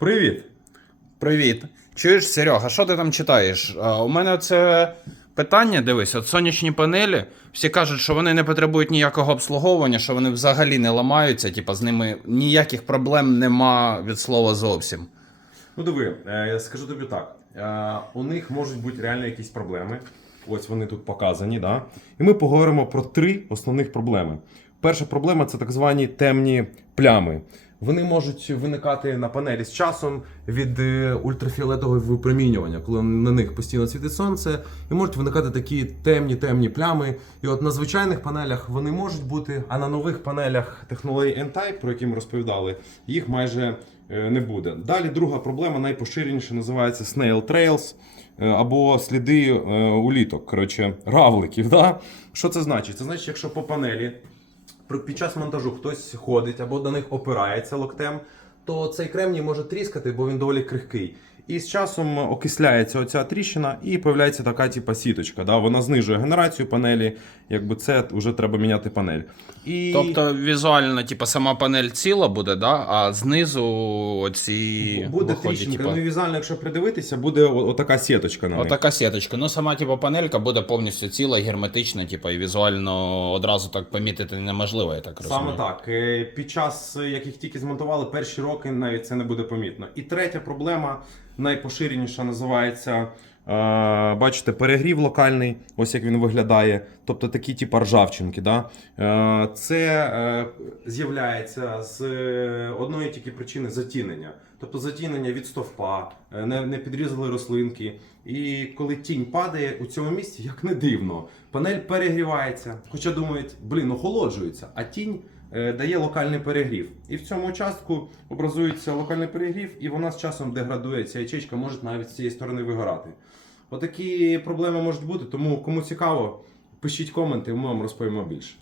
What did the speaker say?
Привіт! Привіт. Чуєш, Серега, що ти там читаєш? А, у мене це питання, дивись, от сонячні панелі. Всі кажуть, що вони не потребують ніякого обслуговування, що вони взагалі не ламаються, типа з ними ніяких проблем нема від слова зовсім. Ну диви, е, я скажу тобі так. е, У них можуть бути реально якісь проблеми. Ось вони тут показані, да? І ми поговоримо про три основних проблеми. Перша проблема це так звані темні плями. Вони можуть виникати на панелі з часом від е, ультрафіолетового випромінювання, коли на них постійно світить сонце, і можуть виникати такі темні темні плями. І от на звичайних панелях вони можуть бути, а на нових панелях технології N-Type, про які ми розповідали, їх майже е, не буде. Далі друга проблема, найпоширеніша, називається Snail Trails е, або сліди уліток, коротше, равликів. Да? Що це значить? Це значить, якщо по панелі під час монтажу хтось ходить або до них опирається локтем, то цей кремній може тріскати, бо він доволі крихкий. І з часом окисляється оця тріщина і появляється така типа сіточка. Да? Вона знижує генерацію панелі, якби це вже треба міняти панель. І... Тобто візуально, типа, сама панель ціла буде, да? а знизу оці буде виходять, тріщинка. типа, Ну, візуально, якщо придивитися, буде отака сіточка на них. Отака сіточка. Ну, сама типа, панелька буде повністю ціла, герметична, типа, і візуально одразу так помітити неможливо, я так розумію. Саме так. Е, Під час, е, як їх тільки змонтували, перші роки навіть це не буде помітно. І третя проблема, найпоширеніша, називається. е, Бачите, перегрів локальний, ось як він виглядає. Тобто такі типу ржавчинки. Да? Е, Це е, з'являється з одної тільки причини затінення. Тобто затінення від стовпа, не, підрізали рослинки. І коли тінь падає у цьому місці, як не дивно, панель перегрівається. Хоча думають, блін, охолоджується, а тінь дає локальний перегрів. І в цьому участку образується локальний перегрів, і вона з часом деградує. Ця ячейка може навіть з цієї сторони вигорати. Отакі проблеми можуть бути, тому кому цікаво, пишіть коменти, ми вам розповімо більше.